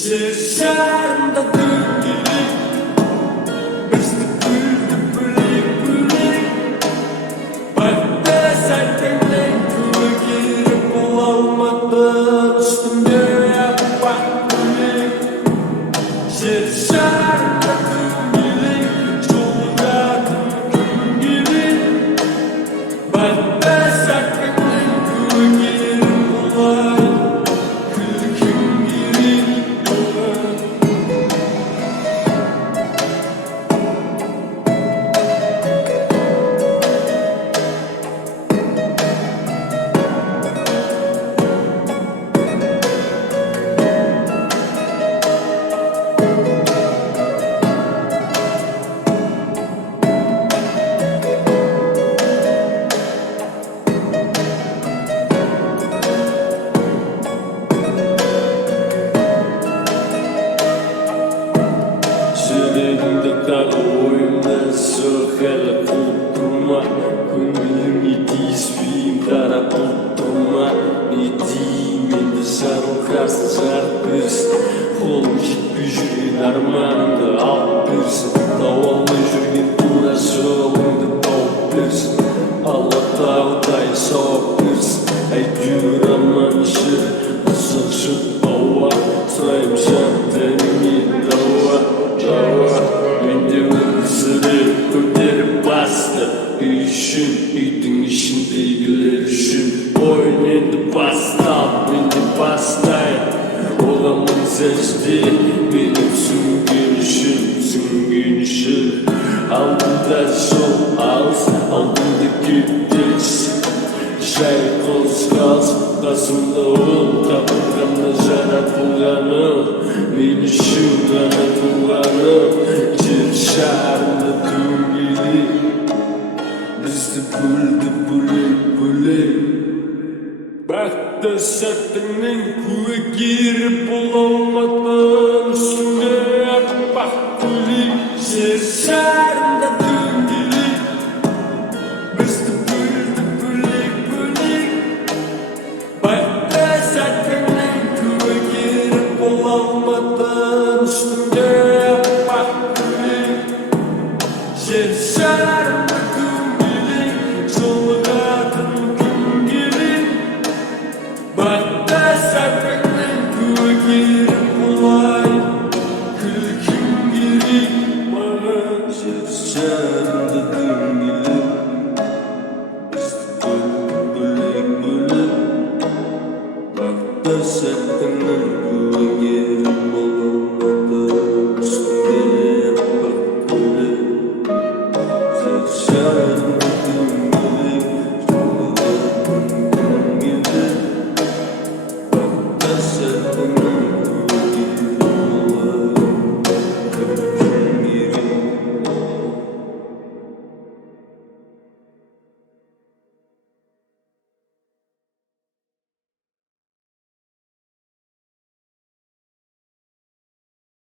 Жер шарында дөңгелек бізді бөлді бөлек бақытты сәтіңнен көгеріп бола алмады үстімде аппақ көйлек жер шарында дөңгелек жолыңа кім келеді бақытты сәтіңнен көгеріп бола жүрегіңді тағы ойымнан жоқ әлі қуып тұрма көңіліңе тиіспеймін қара бұлт тұрма не деймін енді жарылқасын жарық берсін қолым жетпей жүрген арманымды алып берсін тауа алмай жүрген тура жолыңды тауып берсін алла тағыдай сауап берсін әйтеуір аман жүр ұзақ жыл ауа сұраймын жан тәніңе дауа менде өмірсіреп көтеріп басты үй үшін үйдің ішіндегілер үшін ойын енді бастап мен де бастайын оған мың сәжде мені түсінген үшін алдымда жол алыс алдымда кептеліс жай қозғалыс қасымда ол қабырғамда жаратылғаны мен үшін ғана туғаны жер шарында дөңгелек бізді бөлді бөлек бақытты сәтіңнен көгеріп бола алмады